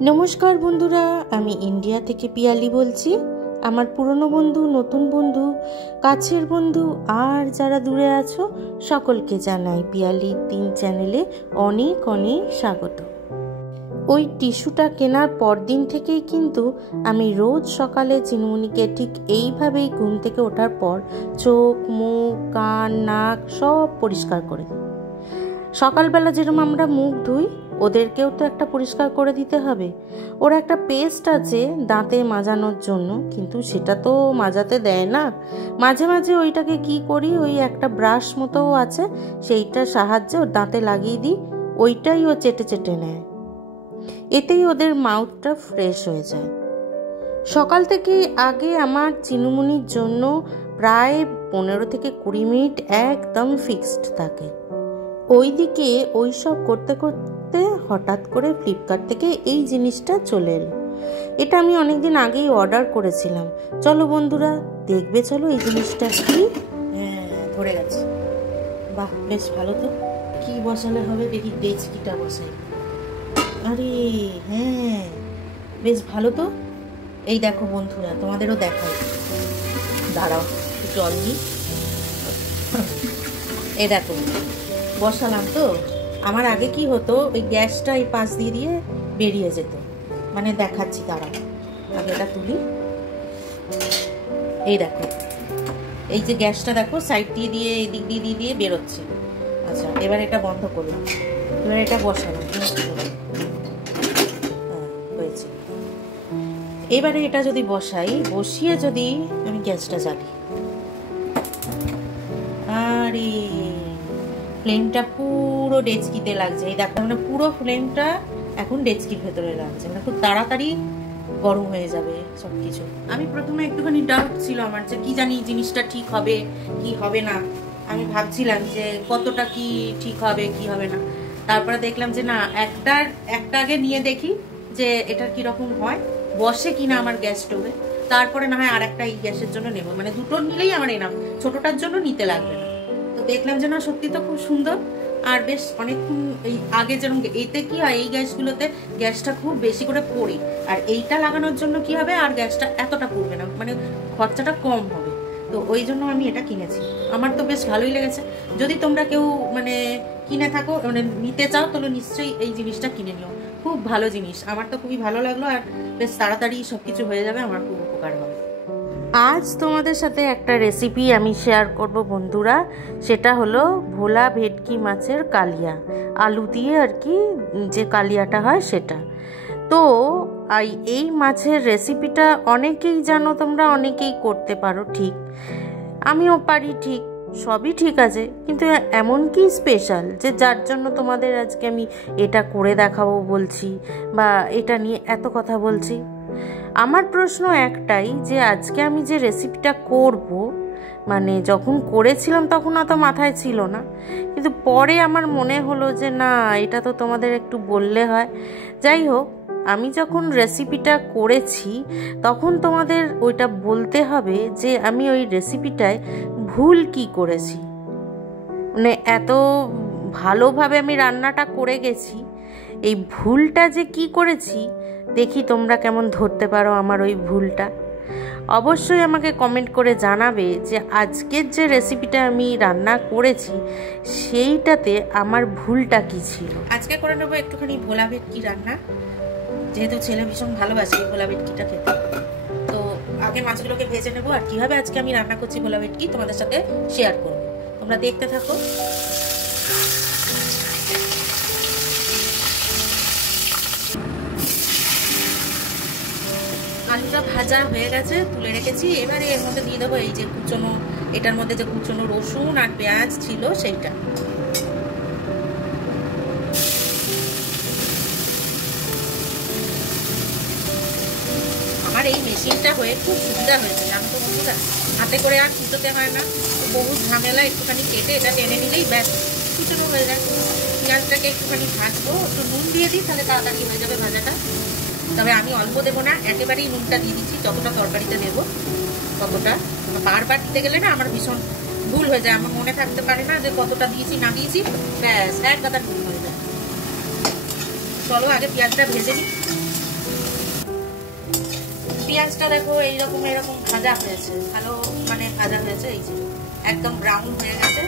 নমস্কার বন্ধুরা, আমি ইন্ডিয়া থেকে পিয়ালি বলছি। আমার পুরনো বন্ধু, নতুন বন্ধু, কাছের বন্ধু আর যারা দূরে আছো সকলকে জানাই পিয়ালি 3 চ্যানেলে অনেক অনেক স্বাগত। ওই টিস্যুটা কেনার পরদিন থেকেই কিন্তু আমি রোজ সকালে চিনুমুনিকে ঠিক এইভাবেই ঘুম থেকে ওঠার পর চোখ, মুখ, কান, নাক সব পরিষ্কার করে দিই। সকালবেলা যেরকম আমরা মুখ ধুই, ওদেরকেও তো একটা পরিষ্কার করে দিতে হবে। ওর একটা পেস্ট আছে দাঁতে মাজানোর জন্য, কিন্তু সেটা তো মাজাতে দেয় না। মাঝে মাঝে ওইটাকে কি করি, ওই একটা ব্রাশ মতোও আছে, সেইটার সাহায্যে ওর দাঁতে লাগিয়ে দিই। ওইটাই ও চেটে চেটে নেয়, এতেই ওদের মাউথটা ফ্রেশ হয়ে যায়। সকাল থেকে আগে আমার চিনুমুনির জন্য প্রায় 15 থেকে 20 মিনিট একদম ফিক্সড থাকে। ওইদিকে ওই সব করতে করতে হঠাৎ করে ফ্লিপকার্ট থেকে এই জিনিসটা চলে এলো। এটা আমি অনেকদিন আগেই অর্ডার করেছিলাম। চলো বন্ধুরা দেখবে, চলো এই জিনিসটা কি। ধরে গেছে, বাহ বেশ ভালো তো। কি বসালে হবে দেখি, ডেচকিটা বসাই। আরে হ্যাঁ, বেশ ভালো তো। এই দেখো বন্ধুরা, তোমাদেরও দেখাই, দাঁড়াও জল নিই। এই দেখো বসালাম তো। আমার আগে কি হতো, ওই গ্যাসটা এই পাশ দিয়ে দিয়ে বেরিয়ে যেত। মানে দেখাচ্ছি, দাঁড়াও আগে এটা তুলি। এই দেখো, এই যে গ্যাসটা দেখো সাইড দিয়ে দিয়ে এই দিক দিয়ে দিয়ে দিয়ে বেরোচ্ছে। আচ্ছা, এবার এটা বন্ধ করলাম, এবার এটা বসালাম। হয়েছে। এবারে এটা যদি বসাই, বসিয়ে যদি আমি গ্যাসটা জ্বালি, আরে ফ্লেমটা পুরো ডেচকিতে লাগছে। এই দেখো, মানে পুরো ফ্লেমটা এখন ডেচকির ভেতরে লাগছে, মানে খুব তাড়াতাড়ি গরম হয়ে যাবে সবকিছু। আমি প্রথমে একটুখানি ডাউট ছিল আমার, যে কি জানি জিনিসটা ঠিক হবে কি হবে না। আমি ভাবছিলাম যে কতটা কি ঠিক হবে কি হবে না। তারপরে দেখলাম যে না, একটা আগে নিয়ে দেখি যে এটা কিরকম হয়, বসে কিনা আমার গ্যাস স্টোভে। তারপরে না হয় আর একটা এই গ্যাসের জন্য নেবো, মানে দুটো নিলেই আমার এনাম, ছোটটার জন্য নিতে লাগবে না। তো দেখলাম যে না, সত্যি তো খুব সুন্দর। আর বেশ অনেকক্ষণ, এই আগে যেরকম এতে কি হয়, এই গ্যাসগুলোতে গ্যাসটা খুব বেশি করে পড়ে, আর এইটা লাগানোর জন্য কি হবে, আর গ্যাসটা এতটা পড়বে না, মানে খরচাটা কম হবে। তো ওই জন্য আমি এটা কিনেছি। আমার তো বেশ ভালোই লেগেছে। যদি তোমরা কেউ মানে কিনে থাকো, মানে নিতে চাও, তাহলে নিশ্চয়ই এই জিনিসটা কিনে নিও। খুব ভালো জিনিস, আমার তো খুবই ভালো লাগলো। আর বেশ তাড়াতাড়ি সবকিছু হয়ে যাবে, আমার খুব উপকার হবে। আজ তোমাদের সাথে একটা রেসিপি আমি শেয়ার করব বন্ধুরা। সেটা হলো ভোলা ভেটকি মাছের কালিয়া, আলু দিয়ে আর কি যে কালিয়াটা হয় সেটা। তো এই মাছের রেসিপিটা অনেকেই জানো তোমরা, অনেকেই করতে পারো, ঠিক আমিও পারি, ঠিক সবই ঠিক আছে। কিন্তু এমন কি স্পেশাল যে যার জন্য তোমাদের আজকে আমি এটা করে দেখাবো বলছি, বা এটা নিয়ে এত কথা বলছি। আমার প্রশ্ন একটাই, যে আজকে আমি যে রেসিপিটা করব, মানে যখন করেছিলাম তখন অত মাথায় ছিল না, কিন্তু পরে আমার মনে হলো যে না, এটা তো তোমাদের একটু বললে হয়। যাই হোক, আমি যখন রেসিপিটা করেছি তখন তোমাদের ওইটা বলতে হবে যে আমি ওই রেসিপিটায় ভুল কি করেছি। মানে এত ভালোভাবে আমি রান্নাটা করে গেছি, এই ভুলটা যে কি করেছি দেখি তোমরা কেমন ধরতে পারো আমার ওই ভুলটা। অবশ্যই আমাকে কমেন্ট করে জানাবে যে আজকের যে রেসিপিটা আমি রান্না করেছি সেইটাতে আমার ভুলটা কি ছিল। আজকে করে নেবো একটুখানি ভোলা ভেটকি রান্না, যেহেতু ছেলে ভীষণ ভালোবাসে ভোলা ভেটকিটা খেতে। তো আগে মাছগুলোকে ভেজে নেবো, আর কিভাবে আজকে আমি রান্না করছি ভোলা ভেটকি তোমাদের সাথে শেয়ার করবো। তোমরা দেখতে থাকো। আলুটা ভাজা হয়ে গেছে, তুলে রেখেছি। এবারে এর মধ্যে দিয়ে দেবো এই যে কুচনো, এটার মধ্যে যে কুচনো রসুন আর পেঁয়াজ ছিল সেইটা। আমার এই মেশিনটা হয়ে খুব সুবিধা হয়েছে, জানো তো বন্ধুরা, হাতে করে আর কুচোতে হয় না, বহু ঝামেলা। একটুখানি কেটে এটা টেনে নিলেই ব্যাস কুচনো হয়ে যায়। পেঁয়াজটাকে একটুখানি ভাজবো, একটু নুন দিয়ে দিই, তাহলে তাড়াতাড়ি হয়ে যাবে ভাজাটা। তবে আমি অল্প দেবো না, একেবারেই নুনটা দিয়ে দিচ্ছি, যতটা তরকারিতে নেবো ততটা। বারবার দিতে গেলে না আমার ভীষণ ভুল হয়ে যায়, আমার মনে থাকতে পারে না যে কতটা দিয়েছি না দিয়েছি, ব্যাস এক গাদা নুন হয়ে যায়। চলো আগে পেঁয়াজটা ভেজে নিই। পেঁয়াজটা দেখো এইরকম এরকম ভাজা হয়েছে, ভালো মানে ভাজা হয়েছে, এই যে একদম ব্রাউন হয়ে গেছে।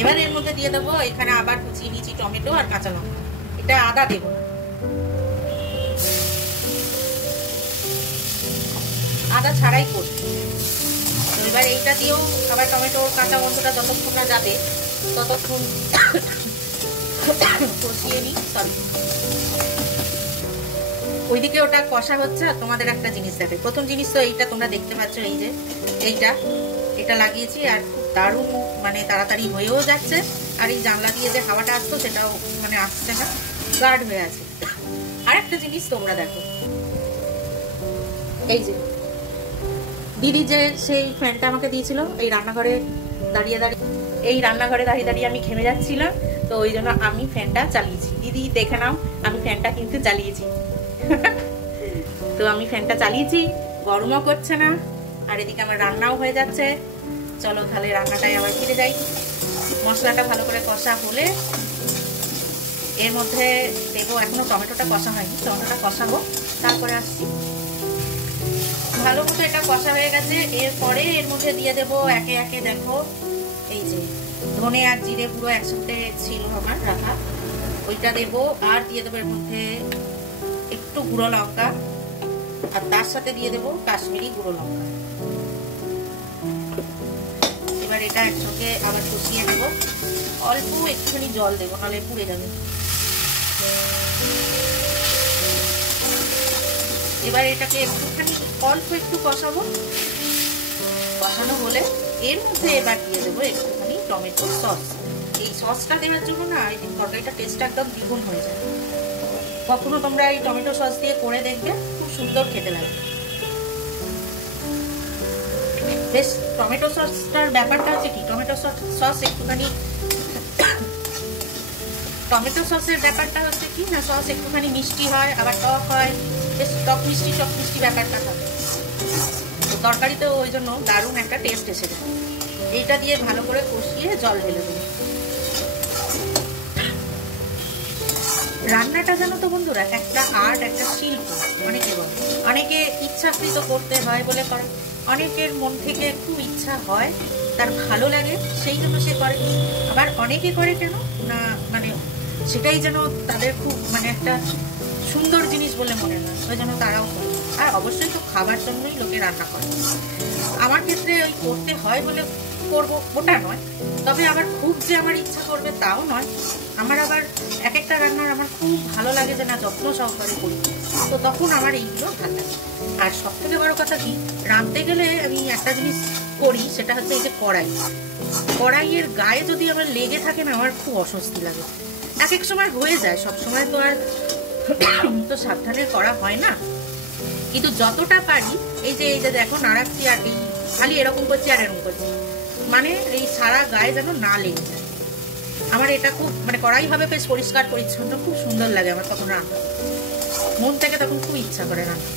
এবার এর মধ্যে দিয়ে দেবো, এখানে আবার কুচিয়ে নিয়েছি টমেটো আর কাঁচা লঙ্কা। এটা আদা দেবো না, আদা ছাড়াই করছি। তো এবার এইটা দিয়েও আবার টমেটোর কাঁচা গন্ধটা যতক্ষণ না যাবে ততক্ষণ কষিয়ে নিই। সরি, ওইদিকে ওটা কষা হচ্ছে। আর তোমাদের একটা জিনিস দেখে, প্রথম জিনিস তো এইটা তোমরা দেখতে পাচ্ছ, এই যে এটা লাগিয়েছি আর দারুণ মানে তাড়াতাড়ি হয়েও যাচ্ছে। আর এই জানলা দিয়ে যে হাওয়াটা আসতো সেটাও মানে আসছে না, গার্ড হয়ে আছে। আর একটা জিনিস তোমরা দেখো, এই যে দিদি যে সেই ফ্যানটা আমাকে দিয়েছিল, এই রান্নাঘরে দাঁড়িয়ে দাঁড়িয়ে আমি ঘেমে যাচ্ছিলাম, তো ওই জন্য আমি ফ্যানটা চালিয়েছি। দিদি দেখে নাও, আমি ফ্যানটা কিন্তু চালিয়েছি। তো আমি ফ্যানটা চালিয়েছি, গরমও করছে না, আর এদিকে আমার রান্নাও হয়ে যাচ্ছে। চলো তাহলে রান্নাটাই আবার ফিরে যাই। মশলাটা ভালো করে কষা হলে এর মধ্যে দেবো, এখনো টমেটোটা কষা হয়নি, টমেটোটা কষা হোক তারপরে আসছি। ভালো মতো এটা কষা হয়ে গেছে। এরপরে এর মধ্যে দিয়ে দেবো একে একে, দেখো এই যে ধনে আর জিরে পুরো একসাথে ছিল আমার রাখা, ওইটা দেবো। আর দিয়ে দেবো এর মধ্যে একটু গুঁড়ো লঙ্কা, আর তার সাথে দিয়ে দেবো কাশ্মীরি গুঁড়ো লঙ্কা। এবার এটা একসঙ্গে আবার কষিয়ে নেবো। অল্প একটুখানি জল দেবো, নাহলে পুড়ে যাবে। এবার এটাকে একটুখানি অল্প একটু কষাবো। কষানো হলে এর মধ্যে এবার দিয়ে দেবো একটুখানি টমেটো সস। এই সসটা দেওয়ার জন্য না এই তরকারিটা টেস্টটা একদম দ্বিগুণ হয়ে যায়। কখনো তোমরা এই টমেটো সস দিয়ে করে দেখবে, খুব সুন্দর খেতে লাগে। বেশ, টমেটো সসটার ব্যাপারটা হচ্ছে কি, টমেটো সস একটুখানি টমেটো সসের ব্যাপারটা হচ্ছে কি না, সস একটুখানি মিষ্টি হয়, আবার টক হয়, বেশ টক মিষ্টি ব্যাপারটা থাকে। তো তরকারিতে ওই জন্য দারুণ একটা টেস্ট এসে যায়। এইটা দিয়ে ভালো করে কষিয়ে জল ঢেলে দেবো। রান্নাটা জানো তো বন্ধুরা, একটা আর্ট, একটা শিল্প। অনেকে ইচ্ছাকৃত করতে হয় বলে করে, অনেকের মন থেকে খুব ইচ্ছা হয়, তার ভালো লাগে সেই জন্য সে করে। আবার অনেকে করে কেন না, মানে সেটাই যেন তাদের খুব মানে একটা সুন্দর জিনিস বলে মনে হয়, ওই জন্য তারাও করে। আর অবশ্যই তো খাবার জন্যই লোকে রান্না করে। আমার ক্ষেত্রে ওই করতে হয় বলে করবো ওটা নয়, তবে আবার খুব যে আমার ইচ্ছা করবে তাও নয়। আমার আবার এক একটা রান্নার আমার খুব ভালো লাগে যে না যত্ন সহকারে করি, তো তখন আমার এইগুলো ভালো লাগে। আর সব থেকে বড় কথা কি, রাঁধতে গেলে আমি একটা জিনিস করি, সেটা হচ্ছে এই যে কড়াইয়ের গায়ে যদি আমার লেগে থাকে না, আমার খুব অস্বস্তি লাগে। এক এক সময় হয়ে যায়, সব সময় তো আর তো সাবধানে করা হয় না, কিন্তু যতটা পারি এই যে দেখো নাড়াচ্ছি আর এই খালি এরকম করছি আর এরকম করছি, মানে এই সারা গায়ে যেন না লেগে যায়। আমার এটা খুব মানে কড়াই হবে বেশ পরিষ্কার পরিচ্ছন্ন, খুব সুন্দর লাগে আমার তখন রান্না, মন থেকে তখন খুব ইচ্ছা করে রান্না।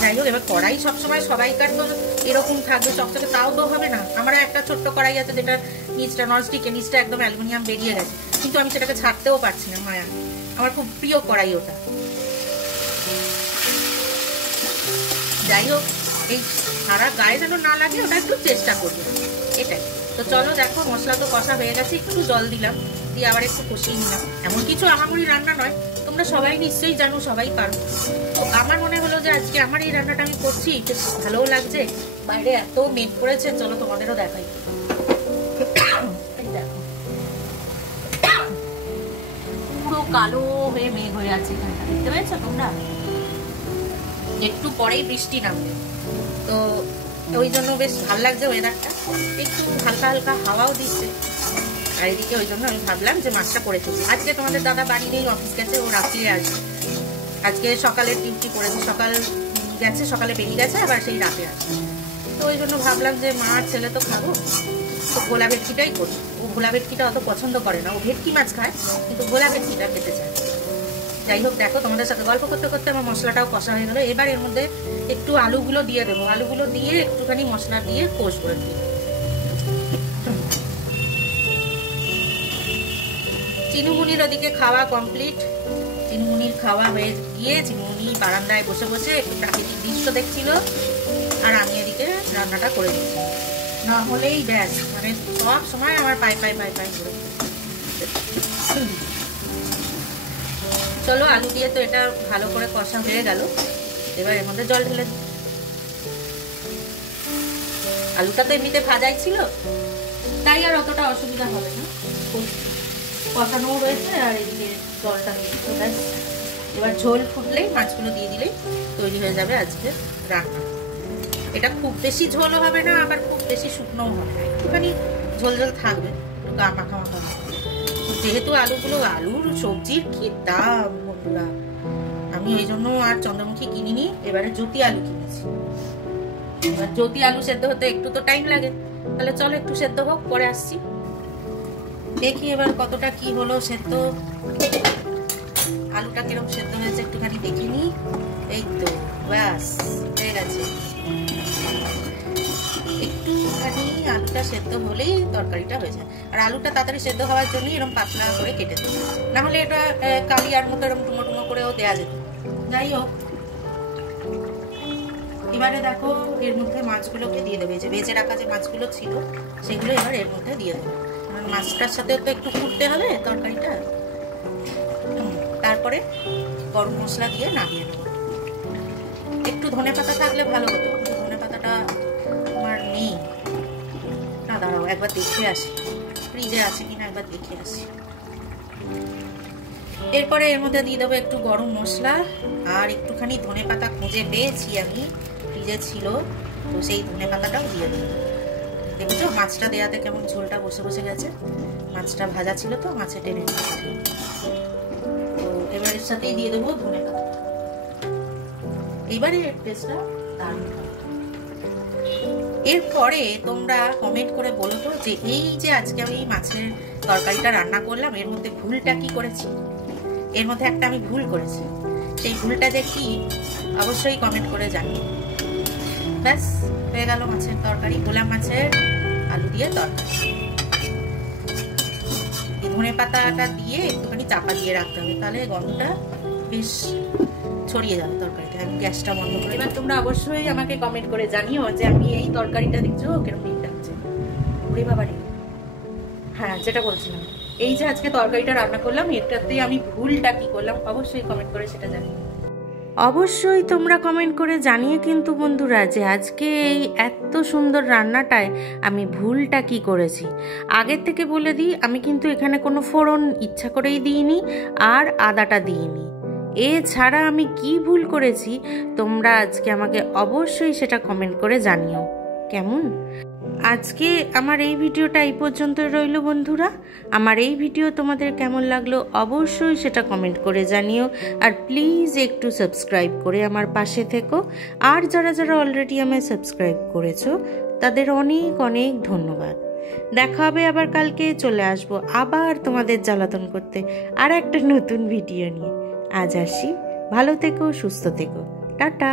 যাই হোক, এবার কড়াই সবসময় সবাইকার তো এরকম থাকবে চকচকে, তাও তো হবে না। আমার একটা ছোট্ট কড়াই আছে যেটা নিচটা ননস্টিকের, নিচটা একদম অ্যালুমিনিয়াম বেরিয়ে গেছে, কিন্তু আমি সেটাকে ছাড়তেও পারছি না। মায়া, আমার খুব প্রিয় কড়াই ওটা। যাই হোক, এই সারা গায়ে যেন না লাগে ওটা একটু চেষ্টা করবে, এটাই। তো চলো দেখো, মশলা তো কষা হয়ে গেছে, একটু জল দিলাম, দিয়ে আবার একটু কষিয়ে নিলাম। এমন কিছু আহামরি রান্না নয়, তোমরা সবাই নিশ্চয়ই জানো, সবাই পারো। তো আমার মনে হলো যে আজকে আমার এই রান্নাটা আমি করছি, বেশ ভালোও লাগছে। বাইরে এত মেঘ পড়েছে, চলো তোমাদেরও দেখাই। দেখো পুরো কালো হয়ে মেঘ হয়ে আছে এখানটা, দেখতে পেয়েছো তোমরা? একটু পরেই বৃষ্টি নামবে, তো ওই জন্য বেশ ভালো লাগছে ওয়েদারটা, একটু হালকা হালকা হাওয়াও দিচ্ছে। আর এদিকে ওই জন্য আমি ভাবলাম যে মাছটা করে ফেলি। আজকে তোমাদের দাদা বাড়ি নেই, অফিস গেছে, ও রাত্রে আসবে। আজকে সকালের ডিউটি করেছে, সকাল গেছে, সকালে বেরিয়ে গেছে, আবার সেই রাতে আসবে। তো ওই জন্য ভাবলাম যে মা ছেলে তো খাবো, তো ভোলা ভেটকিটাই করি। ও ভোলা ভেটকিটা অত পছন্দ করে না, ও ভেটকি মাছ খায় কিন্তু ভোলা ভেটকিটা খেতে চায়। যাই হোক, দেখো তোমাদের সাথে গল্প করতে করতে আমার মশলাটাও কষা হয়ে গেল। এবার এর মধ্যে একটু আলুগুলো দিয়ে দেবো, আলুগুলো দিয়ে একটুখানি মশলা দিয়ে কষ করে দিই। চিনুমুনির ওদিকে খাওয়া কমপ্লিট, চিনমুনির খাওয়া হয়ে গিয়ে চিনমুনি বারান্দায় বসে বসে একটু প্রাকৃতিক দৃশ্য দেখছিল, আর আমি এদিকে রান্নাটা করে দিচ্ছি। না হলেই ব্যাস, মানে সব সময় আমার পাই পাই পাই পাই করে। চলো, আলু দিয়ে তো এটা ভালো করে কষা হয়ে গেল, এবার এর মধ্যে জল ঢেলে। আলুটা তো এমনিতে ভাজাই ছিল, তাই আর অতটা অসুবিধা হবে না, কষানো রয়েছে। আর এদিকে জলটা দিয়ে ব্যাস, এবার ঝোল ফুটলেই মাছগুলো দিয়ে দিলেই তৈরি হয়ে যাবে আজকে রান্না। এটা খুব বেশি ঝোলও হবে না, আবার খুব বেশি শুকনোও হবে না, একটুখানি ঝোল ঝোল থাকবে, একটু গা মাখা মাখা হবে। যেহেতু আলুর সবজির কি দাম বন্ধুরা, আমি ওই জন্য আর চন্দ্রমুখী কিনিনি, এবারে জ্যোতি আলু কিনেছি। এবার জ্যোতি আলু সেদ্ধ হতে একটু তো টাইম লাগে, তাহলে চলো একটু সেদ্ধ হোক, পরে আসছি। দেখি এবার কতটা কি হলো সেদ্ধ, আলুটা কিরকম সেদ্ধ হয়েছে একটুখানি দেখে নি। এই তো ব্যাস হয়ে গেছে, একটুখানি আলুটা সেদ্ধ হলেই তরকারিটা হয়ে যায়। আর আলুটা তাড়াতাড়ি সেদ্ধ হওয়ার জন্য এরকম পাতলা করে কেটে দেবো, না হলে এটা কালিয়ার মতো এরকম টুমো টুমো করেও দেওয়া যেত। যাই হোক, এবারে দেখো এর মধ্যে মাছগুলোকে দিয়ে দেবে, যে ভেজে রাখা যে মাছগুলো ছিল সেগুলো এবার এর মধ্যে দিয়ে দেবো। মাছটার সাথে তো একটু ফুটতে হবে তরকারিটা, তারপরে গরম মশলা দিয়ে নামিয়ে নেবো। একটু ধনে পাতা থাকলে ভালো হতো, কিন্তু ধনে পাতাটা আমার নেই। না দাঁড়াও, একবার দেখে আসি ফ্রিজে আছে কিনা, একবার দেখে আসি। এরপরে এর মধ্যে দিয়ে দেবো একটু গরম মশলা, আর একটুখানি ধনে পাতা খুঁজে পেয়েছি আমি, ফ্রিজে ছিল, তো সেই ধনে পাতাটাও দিয়ে দেবো। দেখছো মাছটা দেওয়াতে কেমন ঝোলটা বসে বসে গেছে, মাছটা ভাজা ছিল তো মাছে টেনে নিয়েছে। তো এবার এর সাথেই দিয়ে দেবো ধনে পাতা, এবারে এর টেস্টটা দারুণ হবে। এরপরে তোমরা কমেন্ট করে বলো তো, যে এই যে আজকে আমি মাছের তরকারিটা রান্না করলাম, এর মধ্যে ভুলটা কি করেছি। এর মধ্যে একটা আমি ভুল করেছি, সেই ভুলটা যে কি অবশ্যই কমেন্ট করে জানিও। ব্যাস হয়ে গেল মাছের তরকারি, গোলাম মাছের আলু দিয়ে তরকারি। এই ধনে পাতাটা দিয়ে একটুখানি চাপা দিয়ে রাখতে হবে, তাহলে গন্ধটা বেশ ছড়িয়ে যাবে তরকারিতে। আমি গ্যাসটা বন্ধ করে, এবার তোমরা অবশ্যই আমাকে কমেন্ট করে জানিও যে আমি এই তরকারিটা দেখছো কিরকম মিট লাগছে। ওরে বাবারে, হ্যাঁ যেটা বলছিলাম, এই যে আজকে তরকারিটা রান্না করলাম, এটাতে আমি ভুলটা কি করলাম অবশ্যই কমেন্ট করে সেটা জানিও। অবশ্যই তোমরা কমেন্ট করে জানিয়ে কিন্তু বন্ধুরা, যে আজকে এই এত সুন্দর রান্নাটায় আমি ভুলটা কি করেছি। আগের থেকে বলে দিই, আমি কিন্তু এখানে কোনো ফোড়ন ইচ্ছা করেই দিইনি, আর আদাটা দিইনি। এছাড়া আমি কি ভুল করেছি তোমরা আজকে আমাকে অবশ্যই সেটা কমেন্ট করে জানিও, কেমন? আজকে আমার এই ভিডিওটা এই পর্যন্ত রইল বন্ধুরা। আমার এই ভিডিও তোমাদের কেমন লাগলো অবশ্যই সেটা কমেন্ট করে জানিও, আর প্লিজ একটু সাবস্ক্রাইব করে আমার পাশে থেকো। আর যারা যারা অলরেডি আমায় সাবস্ক্রাইব করেছো তাদের অনেক অনেক ধন্যবাদ। দেখা হবে আবার কালকে, চলে আসবো আবার তোমাদের জ্বালাতন করতে আর একটা নতুন ভিডিও নিয়ে। আজ আসি, ভালো থেকো, সুস্থ থেকো, টাটা।